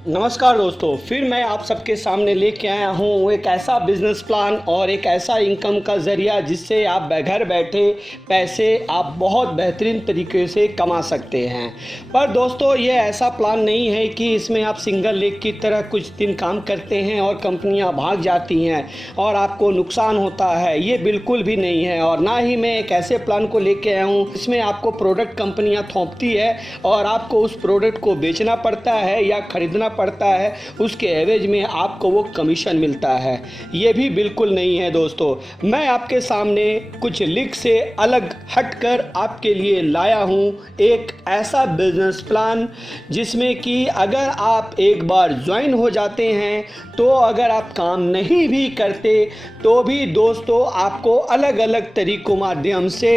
नमस्कार दोस्तों, फिर मैं आप सबके सामने लेके आया हूँ एक ऐसा बिजनेस प्लान और एक ऐसा इनकम का ज़रिया जिससे आप घर बैठे पैसे आप बहुत बेहतरीन तरीके से कमा सकते हैं। पर दोस्तों, ये ऐसा प्लान नहीं है कि इसमें आप सिंगल लेग की तरह कुछ दिन काम करते हैं और कंपनियाँ भाग जाती हैं और आपको नुकसान होता है। ये बिल्कुल भी नहीं है। और ना ही मैं एक ऐसे प्लान को लेके आया हूँ इसमें आपको प्रोडक्ट कंपनियाँ थोपती है और आपको उस प्रोडक्ट को बेचना पड़ता है या ख़रीदना पड़ता है, उसके एवज में आपको वो कमीशन मिलता है। ये भी बिल्कुल नहीं है दोस्तों। मैं आपके सामने कुछ लीग से अलग हटकर आपके लिए लाया हूँ एक ऐसा बिजनेस प्लान जिसमें कि अगर आप एक बार ज्वाइन हो जाते हैं तो अगर आप काम नहीं भी करते तो भी दोस्तों आपको अलग अलग तरीकों माध्यम से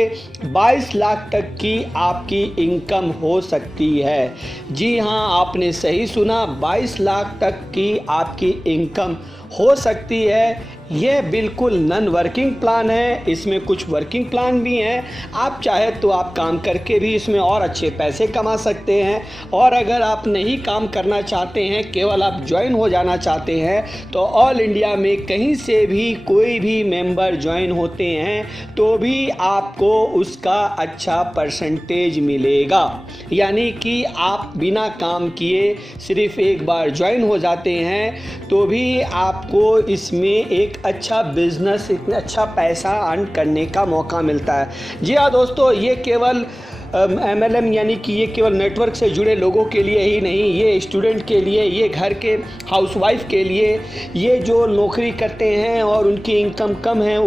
22 लाख तक की आपकी इनकम हो सकती है। जी हाँ, आपने सही सुना, 22 लाख तक की आपकी इनकम हो सकती है। यह बिल्कुल नॉन वर्किंग प्लान है, इसमें कुछ वर्किंग प्लान भी हैं। आप चाहे तो आप काम करके भी इसमें और अच्छे पैसे कमा सकते हैं। और अगर आप नहीं काम करना चाहते हैं, केवल आप ज्वाइन हो जाना चाहते हैं, तो ऑल इंडिया में कहीं से भी कोई भी मेंबर ज्वाइन होते हैं तो भी आपको उसका अच्छा परसेंटेज मिलेगा। यानी कि आप बिना काम किए सिर्फ एक बार ज्वाइन हो जाते हैं तो भी आपको इसमें एक अच्छा बिजनेस, इतना अच्छा पैसा अर्न करने का मौका मिलता है। जी हाँ दोस्तों, ये केवल MLM यानी कि ये केवल नेटवर्क से जुड़े लोगों के लिए ही नहीं, ये स्टूडेंट के लिए, ये घर के हाउसवाइफ के लिए, ये जो नौकरी करते हैं और उनकी इनकम कम है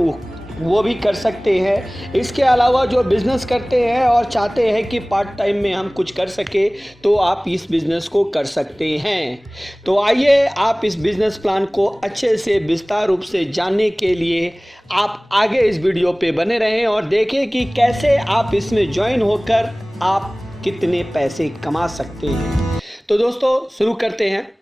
वो भी कर सकते हैं। इसके अलावा जो बिज़नेस करते हैं और चाहते हैं कि पार्ट टाइम में हम कुछ कर सके तो आप इस बिज़नेस को कर सकते हैं। तो आइए आप इस बिज़नेस प्लान को अच्छे से विस्तार रूप से जानने के लिए आप आगे इस वीडियो पे बने रहें और देखें कि कैसे आप इसमें ज्वाइन होकर आप कितने पैसे कमा सकते हैं। तो दोस्तों, शुरू करते हैं।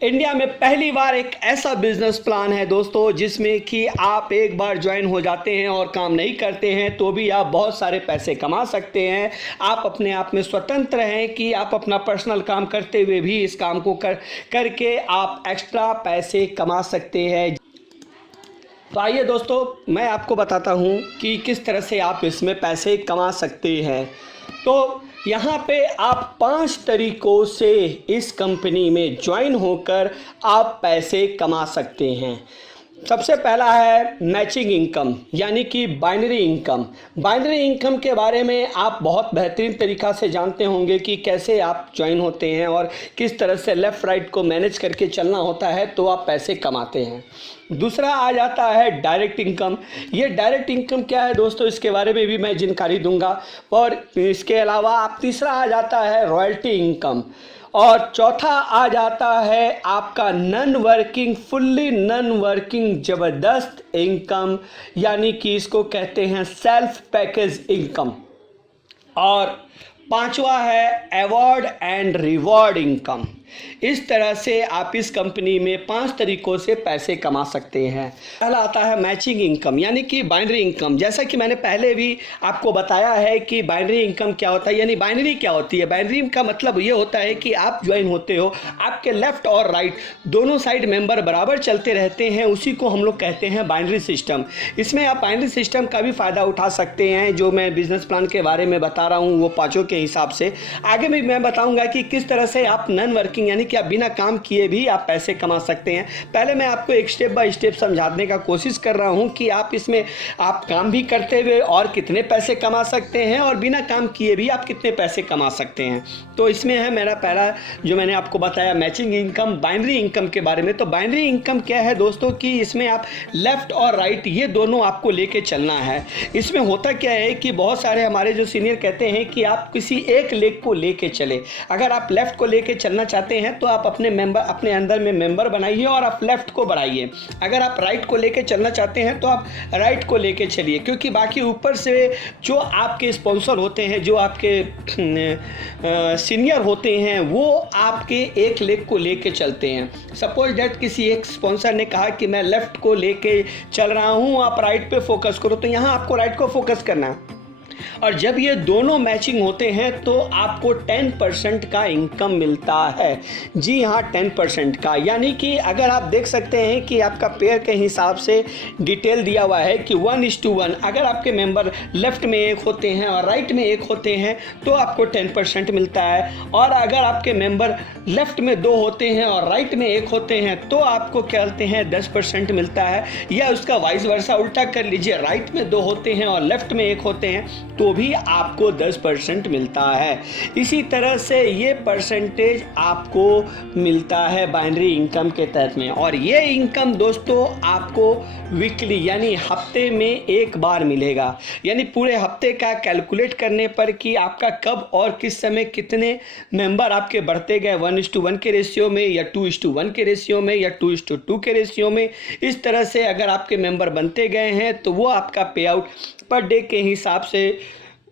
इंडिया में पहली बार एक ऐसा बिजनेस प्लान है दोस्तों जिसमें कि आप एक बार ज्वाइन हो जाते हैं और काम नहीं करते हैं तो भी आप बहुत सारे पैसे कमा सकते हैं। आप अपने आप में स्वतंत्र हैं कि आप अपना पर्सनल काम करते हुए भी इस काम को करके आप एक्स्ट्रा पैसे कमा सकते हैं। तो आइए दोस्तों, मैं आपको बताता हूँ कि किस तरह से आप इसमें पैसे कमा सकते हैं। तो यहाँ पे आप 5 तरीक़ों से इस कंपनी में ज्वाइन होकर आप पैसे कमा सकते हैं। सबसे पहला है मैचिंग इनकम, यानी कि बाइनरी इनकम। बाइनरी इनकम के बारे में आप बहुत बेहतरीन तरीक़ा से जानते होंगे कि कैसे आप ज्वाइन होते हैं और किस तरह से लेफ़्ट राइट को मैनेज करके चलना होता है तो आप पैसे कमाते हैं। दूसरा आ जाता है डायरेक्ट इनकम। ये डायरेक्ट इनकम क्या है दोस्तों, इसके बारे में भी मैं जानकारी दूंगा। और इसके अलावा आप तीसरा आ जाता है रॉयल्टी इनकम। और चौथा आ जाता है आपका non working, fully non working ज़बरदस्त इनकम, यानी कि इसको कहते हैं सेल्फ पैकेज इनकम। और पांचवा है अवार्ड एंड रिवॉर्ड इनकम। इस तरह से आप इस कंपनी में 5 तरीक़ों से पैसे कमा सकते हैं। पहला आता है मैचिंग इनकम, यानी कि बाइनरी इनकम। जैसा कि मैंने पहले भी आपको बताया है कि बाइनरी इनकम क्या होता है, यानी बाइनरी क्या होती है। बाइनरी का मतलब ये होता है कि आप ज्वाइन होते हो, आपके लेफ़्ट और राइट दोनों साइड मेंबर बराबर चलते रहते हैं, उसी को हम लोग कहते हैं बाइनरी सिस्टम। इसमें आप बाइनरी सिस्टम का भी फ़ायदा उठा सकते हैं। जो मैं बिज़नेस प्लान के बारे में बता रहा हूँ वो 5 के हिसाब से। आगे भी मैं बताऊँगा कि किस तरह से आप नॉन वर्किंग यानी कि आप बिना काम किए भी आप पैसे कमा सकते हैं। पहले मैं आपको एक स्टेप बाय स्टेप समझाने का कोशिश कर रहा हूं कि आप इसमें आप काम भी करते हुए और कितने पैसे कमा सकते हैं और बिना काम किए भी आप कितने पैसे कमा सकते हैं। तो इसमें है मेरा पहला जो मैंने आपको बताया मैचिंग इनकम, बाइनरी इनकम के बारे में। तो बाइनरी इनकम क्या है दोस्तों कि इसमें आप लेफ़्ट और राइट ये दोनों आपको लेके चलना है। इसमें होता क्या है कि बहुत सारे हमारे जो सीनियर कहते हैं कि आप किसी एक लेग को लेके चले। अगर आप लेफ़्ट को लेके चलना चाहते चाहते हैं तो आप अपने अंदर में मेंबर बनाइए और आप लेफ़्ट को बढ़ाइए। अगर आप राइट को लेके चलना चाहते हैं तो आप राइट को लेके चलिए, क्योंकि बाकी ऊपर से जो आपके स्पॉन्सर होते हैं, जो आपके सीनियर होते हैं, वो आपके एक लेग को लेके चलते हैं। सपोज दैट किसी एक स्पॉन्सर ने कहा कि मैं लेफ़्ट को लेके चल रहा हूँ, आप राइट पे फोकस करो, तो यहाँ आपको राइट को फोकस करना है। और जब ये दोनों मैचिंग होते हैं तो आपको 10% का इनकम मिलता है। जी हाँ, 10% का। यानी कि अगर आप देख सकते हैं कि आपका पेयर के हिसाब से डिटेल दिया हुआ है कि 1:1, अगर आपके मेंबर लेफ्ट में एक होते हैं और राइट में एक होते हैं तो आपको 10% मिलता है, और अगर आपके मेंबर लेफ्ट में 2 होते हैं और राइट में एक होते हैं तो आपको क्या कहते हैं 10% मिलता है। या उसका वाइस वर्सा उल्टा कर लीजिए, राइट में 2 होते हैं और लेफ्ट में एक होते हैं तो भी आपको 10% मिलता है। इसी तरह से ये परसेंटेज आपको मिलता है बाइनरी इनकम के तहत में। और ये इनकम दोस्तों आपको वीकली यानी हफ्ते में एक बार मिलेगा। यानी पूरे हफ्ते का कैलकुलेट करने पर कि आपका कब और किस समय कितने मेंबर आपके बढ़ते गए, 1:1 के रेशियो में या 2:1 के रेशियो में या 2:2 के रेशियो में, इस तरह से अगर आपके मेंबर बनते गए हैं तो वो आपका पे आउट पर डे के हिसाब से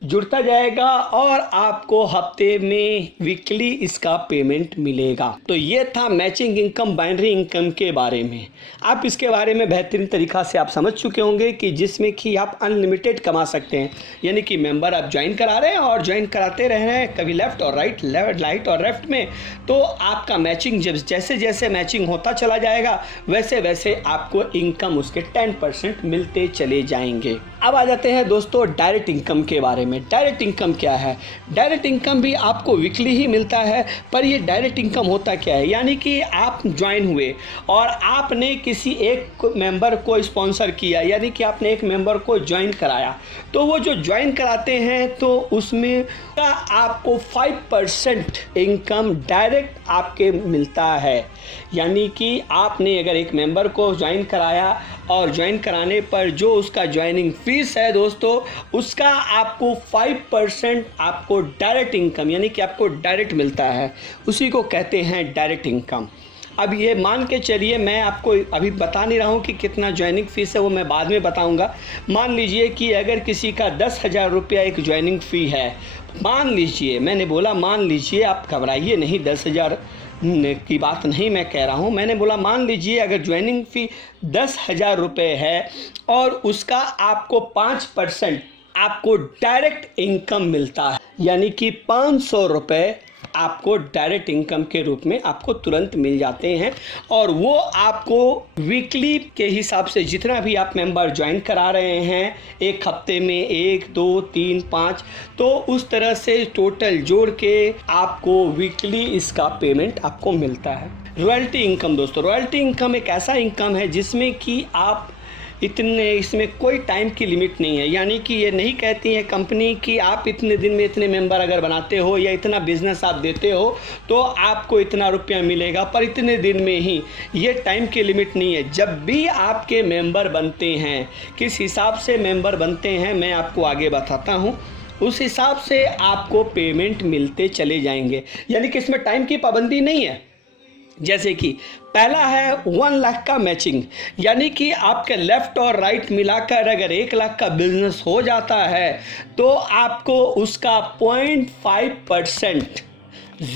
जुड़ता जाएगा और आपको हफ्ते में वीकली इसका पेमेंट मिलेगा। तो ये था मैचिंग इनकम, बाइनरी इनकम के बारे में। आप इसके बारे में बेहतरीन तरीक़ा से आप समझ चुके होंगे कि जिसमें कि आप अनलिमिटेड कमा सकते हैं। यानी कि मेंबर आप ज्वाइन करा रहे हैं और ज्वाइन कराते रह रहे हैं, कभी लेफ़्ट और राइट और लेफ़्ट में, तो आपका मैचिंग जब जैसे जैसे मैचिंग होता चला जाएगा वैसे वैसे आपको इनकम उसके 10% मिलते चले जाएंगे। अब आ जाते हैं दोस्तों डायरेक्ट इनकम के बारे में। डायरेक्ट इनकम क्या है? डायरेक्ट इनकम भी आपको वीकली ही मिलता है, पर ये डायरेक्ट इनकम होता क्या है? यानी कि आप ज्वाइन हुए और आपने किसी एक मेंबर को स्पॉन्सर किया, यानी कि आपने एक मेंबर को ज्वाइन कराया, तो वो जो ज्वाइन कराते हैं तो उसमें का आपको 5% इनकम डायरेक्ट आपके मिलता है। यानी कि आपने अगर एक मेंबर को ज्वाइन कराया और ज्वाइन कराने पर जो उसका ज्वाइनिंग फीस है दोस्तों, उसका आपको 5% आपको डायरेक्ट इनकम यानी कि आपको डायरेक्ट मिलता है, उसी को कहते हैं डायरेक्ट इनकम। अब ये मान के चलिए, मैं आपको अभी बता नहीं रहा हूँ कि कितना ज्वाइनिंग फ़ीस है, वो मैं बाद में बताऊँगा। मान लीजिए कि अगर किसी का 10,000 रुपया एक ज्वाइनिंग फ़ी है, मान लीजिए, मैंने बोला मान लीजिए, आप घबराइए नहीं, 10,000 की बात नहीं मैं कह रहा हूँ, मैंने बोला मान लीजिए अगर ज्वाइनिंग फ़ी 10,000 रुपये है और उसका आपको 5% आपको डायरेक्ट इनकम मिलता है, यानी कि 500 रुपये आपको डायरेक्ट इनकम के रूप में आपको तुरंत मिल जाते हैं। और वो आपको वीकली के हिसाब से जितना भी आप मेंबर ज्वाइन करा रहे हैं, एक हफ्ते में 1, 2, 3, 5, तो उस तरह से टोटल जोड़ के आपको वीकली इसका पेमेंट आपको मिलता है। रॉयल्टी इनकम दोस्तों, रॉयल्टी इनकम एक ऐसा इनकम है जिसमें कि आप इसमें कोई टाइम की लिमिट नहीं है। यानी कि ये नहीं कहती है कंपनी कि आप इतने दिन में इतने मेंबर अगर बनाते हो या इतना बिजनेस आप देते हो तो आपको इतना रुपया मिलेगा, पर इतने दिन में ही, ये टाइम की लिमिट नहीं है। जब भी आपके मेंबर बनते हैं, किस हिसाब से मेंबर बनते हैं मैं आपको आगे बताता हूँ, उस हिसाब से आपको पेमेंट मिलते चले जाएंगे। यानी कि इसमें टाइम की पाबंदी नहीं है। जैसे कि पहला है 1 लाख का मैचिंग, यानी कि आपके लेफ़्ट और राइट मिलाकर अगर 1 लाख का बिजनेस हो जाता है तो आपको उसका 0.5%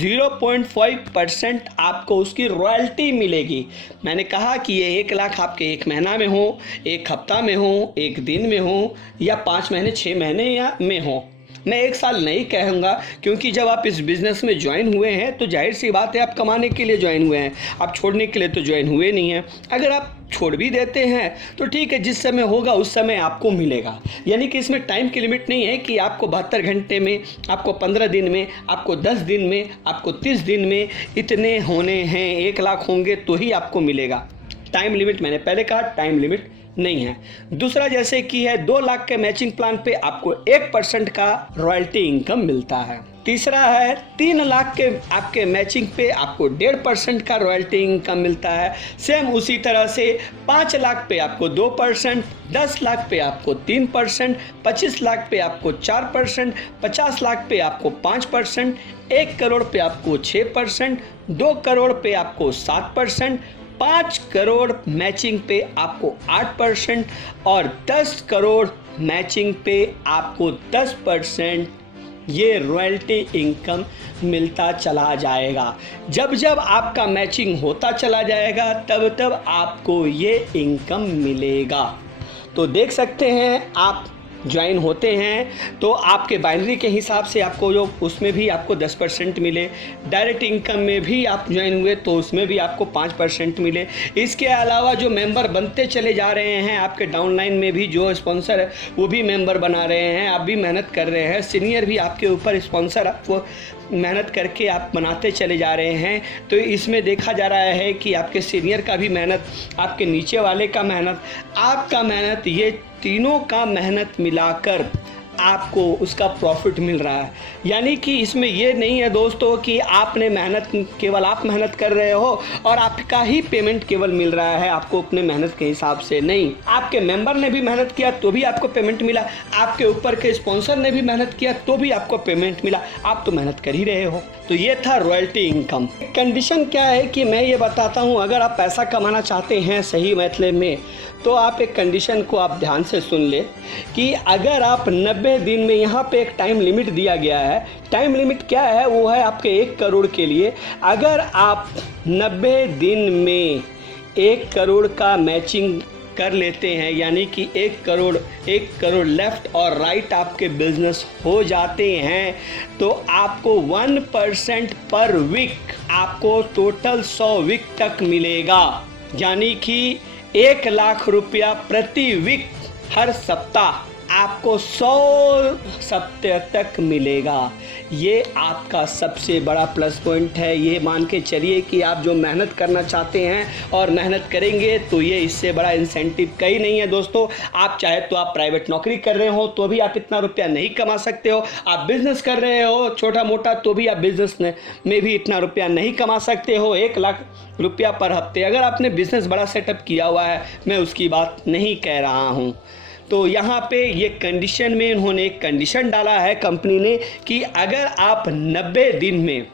0.5% आपको उसकी रॉयल्टी मिलेगी। मैंने कहा कि ये 1 लाख आपके 1 महीना में हो, 1 हफ्ता में हो, 1 दिन में हो, या 5 महीने 6 महीने या में हो। मैं 1 साल नहीं कहूँगा, क्योंकि जब आप इस बिज़नेस में ज्वाइन हुए हैं तो जाहिर सी बात है आप कमाने के लिए ज्वाइन हुए हैं, आप छोड़ने के लिए तो ज्वाइन हुए नहीं हैं। अगर आप छोड़ भी देते हैं तो ठीक है, जिस समय होगा उस समय आपको मिलेगा। यानी कि इसमें टाइम की लिमिट नहीं है कि आपको 72 घंटे में, आपको 15 दिन में, आपको 10 दिन में, आपको 30 दिन में इतने होने हैं, 1 लाख होंगे तो ही आपको मिलेगा। टाइम लिमिट, मैंने पहले कहा, टाइम लिमिट नहीं है। दूसरा, जैसे कि है 2 लाख के मैचिंग प्लान पे आपको 1% का रॉयल्टी इनकम मिलता है। तीसरा है 3 लाख के आपके मैचिंग पे आपको 1.5% का रॉयल्टी इनकम मिलता है। सेम उसी तरह से 5 लाख पे आपको 2%, 10 लाख पे आपको 3%, 25 लाख पे आपको 4%, 50 लाख पे आपको 5%, 1 करोड़ पे आपको 6%, 2 करोड़ पे आपको 7%, 5 करोड़ मैचिंग पे आपको 8% और 10 करोड़ मैचिंग पे आपको 10% ये रॉयल्टी इनकम मिलता चला जाएगा। जब जब आपका मैचिंग होता चला जाएगा तब तब आपको ये इनकम मिलेगा। तो देख सकते हैं आप ज्वाइन होते हैं तो आपके बाइनरी के हिसाब से आपको जो उसमें भी आपको 10% मिले, डायरेक्ट इनकम में भी आप ज्वाइन हुए तो उसमें भी आपको 5% मिले। इसके अलावा जो मेंबर बनते चले जा रहे हैं, आपके डाउनलाइन में भी जो स्पॉन्सर है वो भी मेंबर बना रहे हैं, आप भी मेहनत कर रहे हैं, सीनियर भी आपके ऊपर स्पॉन्सर आपको मेहनत करके आप बनाते चले जा रहे हैं। तो इसमें देखा जा रहा है कि आपके सीनियर का भी मेहनत, आपके नीचे वाले का मेहनत, आपका मेहनत, ये तीनों का मेहनत मिलाकर आपको उसका प्रॉफिट मिल रहा है। यानी कि इसमें ये नहीं है दोस्तों कि आपने मेहनत, केवल आप मेहनत कर रहे हो और आपका ही पेमेंट केवल मिल रहा है आपको अपने मेहनत के हिसाब से। नहीं, आपके मेंबर ने भी मेहनत किया तो भी आपको पेमेंट मिला, आपके ऊपर के स्पॉन्सर ने भी मेहनत किया तो भी आपको पेमेंट मिला, आप तो मेहनत कर ही रहे हो। तो ये था रॉयल्टी इनकम। कंडीशन क्या है कि मैं ये बताता हूँ, अगर आप पैसा कमाना चाहते हैं सही मतलब में तो आप एक कंडीशन को आप ध्यान से सुन ले कि अगर आप 90 दिन में, यहाँ पे एक टाइम लिमिट दिया गया है। टाइम लिमिट क्या है? वो है आपके 1 करोड़ के लिए। अगर आप 90 दिन में 1 करोड़ का मैचिंग कर लेते हैं, यानी कि 1 करोड़ लेफ़्ट और राइट आपके बिजनेस हो जाते हैं, तो आपको 1% पर वीक आपको टोटल 100 वीक तक मिलेगा। यानी कि 1 लाख रुपया प्रति वीक, हर सप्ताह आपको 100 सप्ताह तक मिलेगा। ये आपका सबसे बड़ा प्लस पॉइंट है। ये मान के चलिए कि आप जो मेहनत करना चाहते हैं और मेहनत करेंगे तो ये इससे बड़ा इंसेंटिव कहीं नहीं है दोस्तों। आप चाहे तो आप प्राइवेट नौकरी कर रहे हो तो भी आप इतना रुपया नहीं कमा सकते हो, आप बिज़नेस कर रहे हो छोटा मोटा तो भी आप बिज़नेस में भी इतना रुपया नहीं कमा सकते हो। 1 लाख रुपया पर हफ्ते, अगर आपने बिज़नेस बड़ा सेटअप किया हुआ है, मैं उसकी बात नहीं कह रहा हूँ। तो यहाँ पे ये कंडीशन में इन्होंने एक कंडीशन डाला है कंपनी ने कि अगर आप 90 दिन में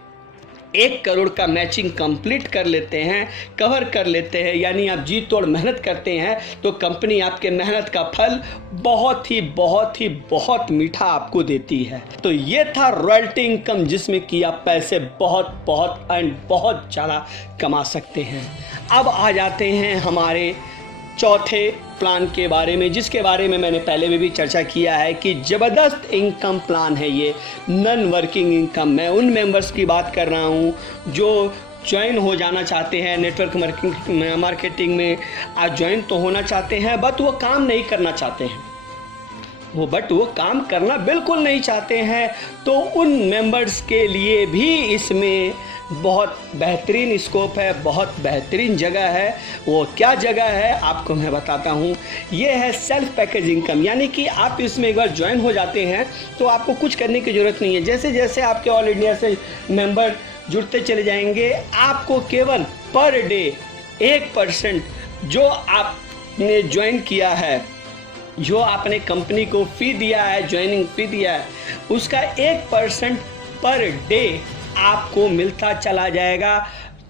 1 करोड़ का मैचिंग कंप्लीट कर लेते हैं, कवर कर लेते हैं, यानी आप जी तोड़ मेहनत करते हैं, तो कंपनी आपके मेहनत का फल बहुत मीठा आपको देती है। तो ये था रॉयल्टी इनकम, जिसमें कि आप पैसे बहुत ज़्यादा कमा सकते हैं। अब आ जाते हैं हमारे चौथे प्लान के बारे में, जिसके बारे में मैंने पहले में भी चर्चा किया है कि ज़बरदस्त इनकम प्लान है ये, नॉन वर्किंग इनकम। मैं उन मेंबर्स की बात कर रहा हूँ जो ज्वाइन हो जाना चाहते हैं नेटवर्क मार्केटिंग में। आज ज्वाइन तो होना चाहते हैं बट वो काम नहीं करना चाहते हैं, वो काम करना बिल्कुल नहीं चाहते हैं। तो उन मेंबर्स के लिए भी इसमें बहुत बेहतरीन स्कोप है, बहुत बेहतरीन जगह है। वो क्या जगह है आपको मैं बताता हूँ। ये है सेल्फ पैकेज इनकम, यानी कि आप इसमें एक बार ज्वाइन हो जाते हैं तो आपको कुछ करने की ज़रूरत नहीं है। जैसे जैसे आपके ऑल इंडिया से मेंबर जुड़ते चले जाएंगे, आपको केवल पर डे 1% जो आपने ज्वाइन किया है, जो आपने कंपनी को फ़ी दिया है, ज्वाइनिंग फ़ी दिया है, उसका 1% पर डे आपको मिलता चला जाएगा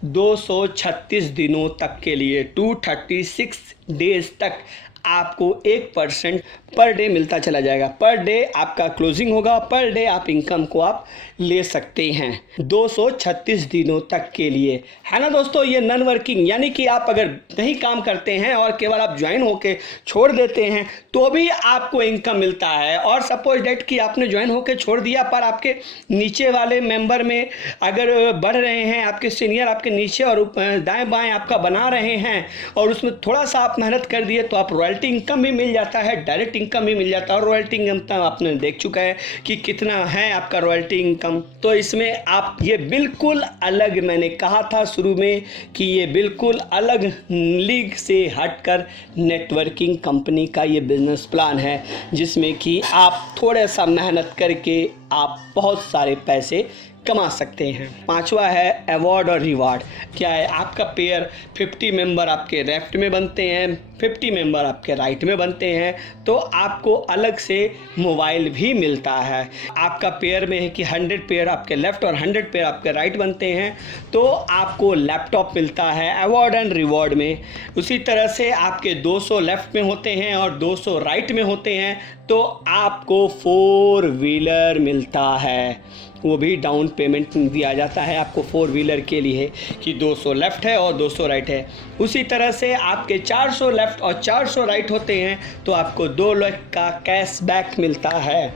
236 दिनों तक के लिए। 236 डेज तक आपको 1% पर डे मिलता चला जाएगा। पर डे आपका क्लोजिंग होगा, पर डे आप इनकम को आप ले सकते हैं 236 दिनों तक के लिए, है ना दोस्तों। ये नॉन वर्किंग, यानी कि आप अगर नहीं काम करते हैं और केवल आप ज्वाइन होके छोड़ देते हैं तो भी आपको इनकम मिलता है। और सपोज डेट कि आपने ज्वाइन होके छोड़ दिया पर आपके नीचे वाले मेंबर में अगर बढ़ रहे हैं, आपके सीनियर आपके नीचे और दाएं बाएं आपका बना रहे हैं और उसमें थोड़ा सा आप मेहनत कर दिए तो आप रॉयल्टी इनकम भी मिल जाता है, डायरेक्ट इनकम भी मिल जाता है। और रॉयल्टी इनकम आपने देख चुका है कि कितना है आपका रॉयल्टी इनकम। तो इसमें आप ये बिल्कुल अलग, मैंने कहा था शुरू में कि ये बिल्कुल अलग लीग से हटकर नेटवर्किंग कंपनी का ये बिजनेस प्लान है, जिसमें कि आप थोड़ा सा मेहनत करके आप बहुत सारे पैसे कमा सकते हैं। पांचवा है अवार्ड और रिवार्ड। क्या है, आपका पेयर 50 मेंबर आपके लेफ्ट में बनते हैं, 50 मेंबर आपके राइट में बनते हैं, तो आपको अलग से मोबाइल भी मिलता है। आपका पेयर में है कि 100 पेयर आपके लेफ्ट और 100 पेयर आपके राइट बनते हैं, तो आपको लैपटॉप मिलता है अवार्ड एंड रिवॉर्ड में। उसी तरह से आपके 200 लेफ्ट में होते हैं और 200 राइट में होते हैं, तो आपको 4 व्हीलर मिलता है, वो भी डाउन पेमेंट दिया जाता है आपको 4 व्हीलर के लिए कि 200 लेफ़्ट है और 200 राइट है। उसी तरह से आपके 400 लेफ़्ट और 400 राइट होते हैं, तो आपको 2 लाख का कैशबैक मिलता है।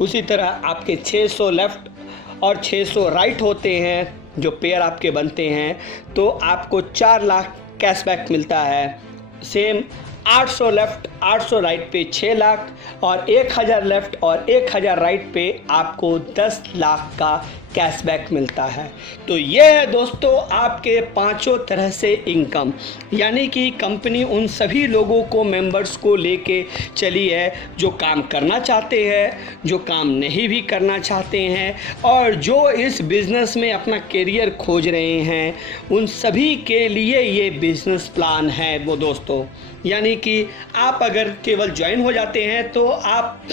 उसी तरह आपके 600 लेफ़्ट और 600 राइट होते हैं, जो पेयर आपके बनते हैं, तो आपको 4 लाख कैशबैक मिलता है। सेम 800 लेफ़्ट 800 राइट पे 6 लाख और 1000 लेफ़्ट और 1000 राइट पे आपको 10 लाख का कैशबैक मिलता है। तो ये है दोस्तों आपके पांचों तरह से इनकम, यानी कि कंपनी उन सभी लोगों को, मेंबर्स को लेके चली है जो काम करना चाहते हैं, जो काम नहीं भी करना चाहते हैं, और जो इस बिज़नेस में अपना करियर खोज रहे हैं, उन सभी के लिए ये बिज़नेस प्लान है वो दोस्तों। यानी कि आप अगर केवल ज्वाइन हो जाते हैं तो आप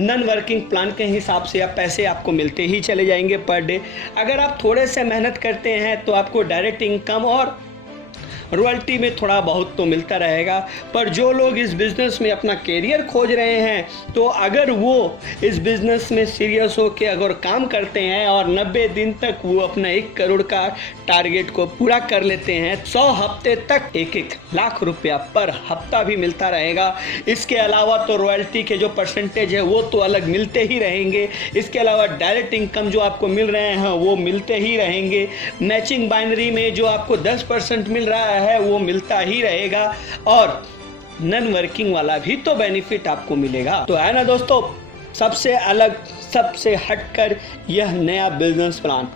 नॉन वर्किंग प्लान के हिसाब से आप पैसे आपको मिलते ही चले जाएंगे पर डे। अगर आप थोड़े से मेहनत करते हैं तो आपको डायरेक्ट इनकम और रॉयल्टी में थोड़ा बहुत तो मिलता रहेगा। पर जो लोग इस बिज़नेस में अपना करियर खोज रहे हैं, तो अगर वो इस बिज़नेस में सीरियस हो के अगर काम करते हैं और 90 दिन तक वो अपना 1 करोड़ का टारगेट को पूरा कर लेते हैं, 100 हफ्ते तक 1-1 लाख रुपया पर हफ्ता भी मिलता रहेगा। इसके अलावा तो रॉयल्टी के जो परसेंटेज है वो तो अलग मिलते ही रहेंगे। इसके अलावा डायरेक्ट इनकम जो आपको मिल रहे हैं वो मिलते ही रहेंगे। मैचिंग बाइनरी में जो आपको 10% मिल रहा है वो मिलता ही रहेगा, और नॉन वर्किंग वाला भी तो बेनिफिट आपको मिलेगा। तो है ना दोस्तों, सबसे अलग, सबसे हटकर यह नया बिजनेस प्लान।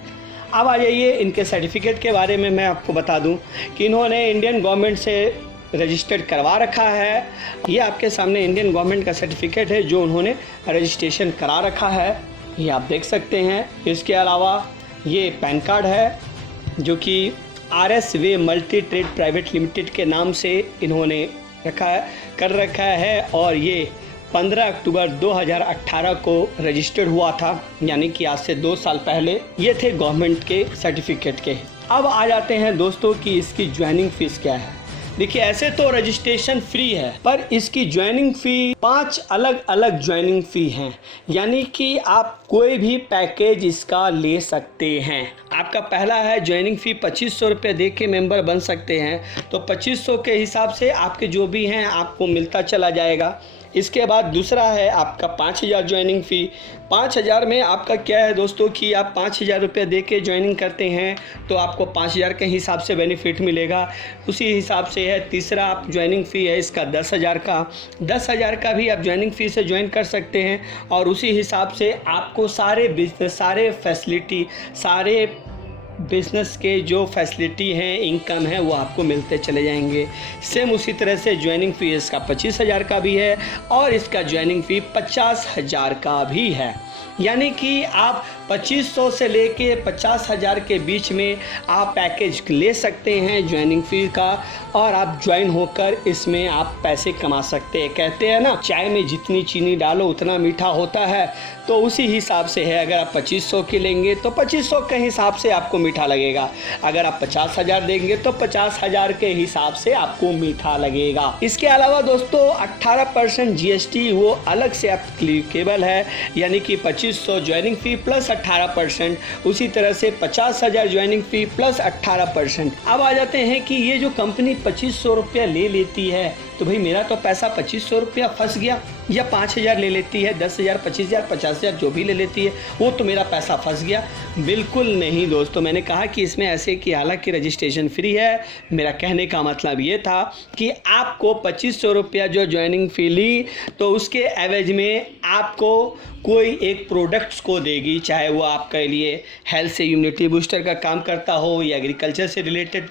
अब आ जाइए इनके सर्टिफिकेट के बारे में। मैं आपको बता दूं कि इन्होंने इंडियन गवर्नमेंट से रजिस्टर्ड करवा रखा है। ये आपके सामने इंडियन गवर्नमेंट का सर्टिफिकेट है जो उन्होंने रजिस्ट्रेशन करा रखा है, ये आप देख सकते हैं। इसके अलावा ये पैन कार्ड है जो कि RS वे मल्टी ट्रेड प्राइवेट लिमिटेड के नाम से इन्होंने कर रखा है, और ये 15 अक्टूबर 2018 को रजिस्टर्ड हुआ था, यानी कि आज से 2 साल पहले। ये थे गवर्नमेंट के सर्टिफिकेट के। अब आ जाते हैं दोस्तों कि इसकी ज्वाइनिंग फीस क्या है। देखिए, ऐसे तो रजिस्ट्रेशन फ्री है, पर इसकी ज्वाइनिंग फ़ी 5 अलग अलग ज्वाइनिंग फ़ी हैं, यानी कि आप कोई भी पैकेज इसका ले सकते हैं। आपका पहला है ज्वाइनिंग फ़ी 2500 रुपये दे के मेंबर बन सकते हैं, तो 2500 के हिसाब से आपके जो भी हैं आपको मिलता चला जाएगा। इसके बाद दूसरा है आपका 5000 ज्वाइनिंग फ़ी। 5000 में आपका क्या है दोस्तों कि आप 5000 रुपये दे के ज्वाइनिंग करते हैं तो आपको 5000 के हिसाब से बेनिफिट मिलेगा। उसी हिसाब से है तीसरा आप ज्वाइनिंग फ़ी है इसका 10,000 का। 10,000 का भी आप ज्वाइनिंग फ़ी से ज्वाइन कर सकते हैं, और उसी हिसाब से आपको सारे बिजनेस, सारे फैसिलिटी, सारे बिज़नेस के जो फैसिलिटी हैं, इनकम है, वो आपको मिलते चले जाएंगे। सेम उसी तरह से ज्वाइनिंग फ़ी इसका 25,000 का भी है, और इसका ज्वाइनिंग फ़ी 50,000 का भी है। यानी कि आप 2500 से लेके 50,000 के बीच में आप पैकेज ले सकते हैं ज्वाइनिंग फ़ी का, और आप ज्वाइन होकर इसमें आप पैसे कमा सकते हैं। कहते हैं ना, चाय में जितनी चीनी डालो उतना मीठा होता है, तो उसी हिसाब से है। अगर आप 2500 की लेंगे तो 2500 के हिसाब से आपको मीठा लगेगा। अगर आप 50,000 देंगे तो 50,000 के हिसाब से आपको मीठा लगेगा। इसके अलावा दोस्तों 18% GST वो अलग से एप्लीकेबल है, यानी कि 2500 ज्वाइनिंग फ़ी प्लस 18%, उसी तरह से 50,000 ज्वाइनिंग फ़ी प्लस 18%। अब आ जाते हैं कि ये जो कंपनी 2500 रुपया ले लेती है, तो भाई मेरा तो पैसा 2500 रुपया फंस गया, या 5000 ले लेती है, 10,000, 25,000, 50,000 जो भी ले लेती है, वो तो मेरा पैसा फंस गया। बिल्कुल नहीं दोस्तों, मैंने कहा कि इसमें ऐसे कि हालांकि रजिस्ट्रेशन फ्री है, मेरा कहने का मतलब ये था कि आपको 2500 रुपया जो ज्वाइनिंग फ़ी ली, तो उसके एवज में आपको कोई एक प्रोडक्ट्स को देगी, चाहे वो आपके लिए हेल्थ से इम्यूनिटी बूस्टर का काम करता हो, या एग्रीकल्चर से रिलेटेड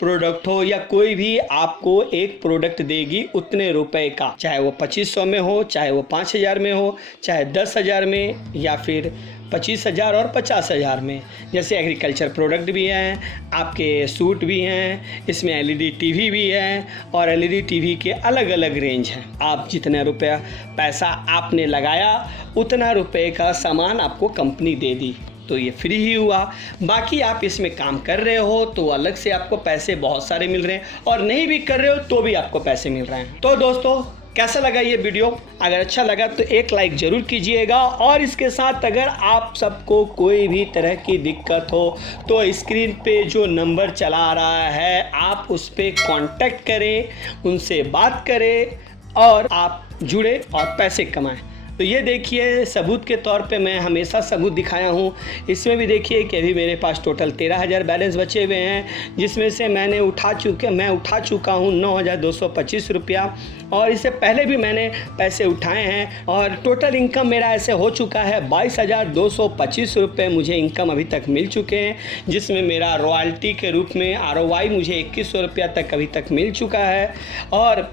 प्रोडक्ट हो या कोई भी आपको एक प्रोडक्ट देगी उतने रुपए का, चाहे वो 2500 में हो, चाहे वो 5000 में हो, चाहे 10,000 में या फिर 25,000 और 50,000 में। जैसे एग्रीकल्चर प्रोडक्ट भी हैं, आपके सूट भी हैं, इसमें एलईडी टीवी भी है और एलईडी टीवी के अलग अलग रेंज हैं। आप जितना रुपया पैसा आपने लगाया उतना रुपए का सामान आपको कंपनी दे दी, तो ये फ्री ही हुआ। बाकी आप इसमें काम कर रहे हो तो अलग से आपको पैसे बहुत सारे मिल रहे हैं, और नहीं भी कर रहे हो तो भी आपको पैसे मिल रहे हैं। तो दोस्तों, कैसा लगा ये वीडियो? अगर अच्छा लगा तो एक लाइक ज़रूर कीजिएगा, और इसके साथ अगर आप सबको कोई भी तरह की दिक्कत हो तो स्क्रीन पे जो नंबर चला रहा है आप उस पर कांटेक्ट करें, उनसे बात करें और आप जुड़े और पैसे कमाएं। तो ये देखिए, सबूत के तौर पे मैं हमेशा सबूत दिखाया हूँ। इसमें भी देखिए कि अभी मेरे पास टोटल 13,000 बैलेंस बचे हुए हैं, जिसमें से मैं उठा चुका हूँ 9,225 रुपया, और इससे पहले भी मैंने पैसे उठाए हैं, और टोटल इनकम मेरा ऐसे हो चुका है 22,225 रुपये मुझे इनकम अभी तक मिल चुके हैं, जिसमें मेरा रॉयल्टी के रूप में ROI मुझे 2100 रुपया तक अभी तक मिल चुका है। और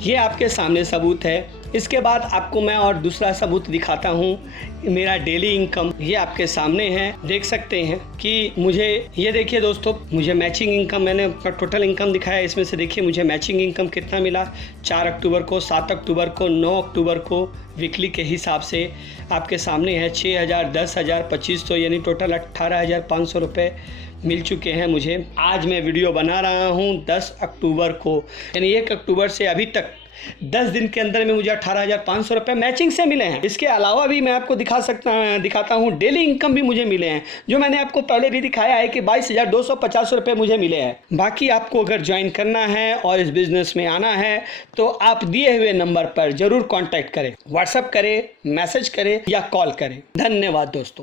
ये आपके सामने सबूत है। इसके बाद आपको मैं और दूसरा सबूत दिखाता हूँ, मेरा डेली इनकम ये आपके सामने है, देख सकते हैं कि मुझे, ये देखिए दोस्तों, मुझे मैचिंग इनकम, मैंने टोटल इनकम दिखाया, इसमें से देखिए मुझे मैचिंग इनकम कितना मिला 4 अक्टूबर को, 7 अक्टूबर को, 9 अक्टूबर को, वीकली के हिसाब से आपके सामने है 6,000, 10,000, 2500, यानी टोटल 18,500 रुपये मिल चुके हैं मुझे। आज मैं वीडियो बना रहा हूँ 10 अक्टूबर को, यानी 1 अक्टूबर से अभी तक 10 दिन के अंदर में मुझे 18,500 रुपये मैचिंग से मिले हैं। इसके अलावा भी मैं आपको दिखाता हूँ डेली इनकम भी मुझे मिले हैं, जो मैंने आपको पहले भी दिखाया है कि 22,250 रुपये मुझे मिले हैं। बाकी आपको अगर ज्वाइन करना है और इस बिज़नेस में आना है तो आप दिए हुए नंबर पर ज़रूर कॉन्टैक्ट करें, व्हाट्सअप करें, मैसेज करें या कॉल करें। धन्यवाद दोस्तों।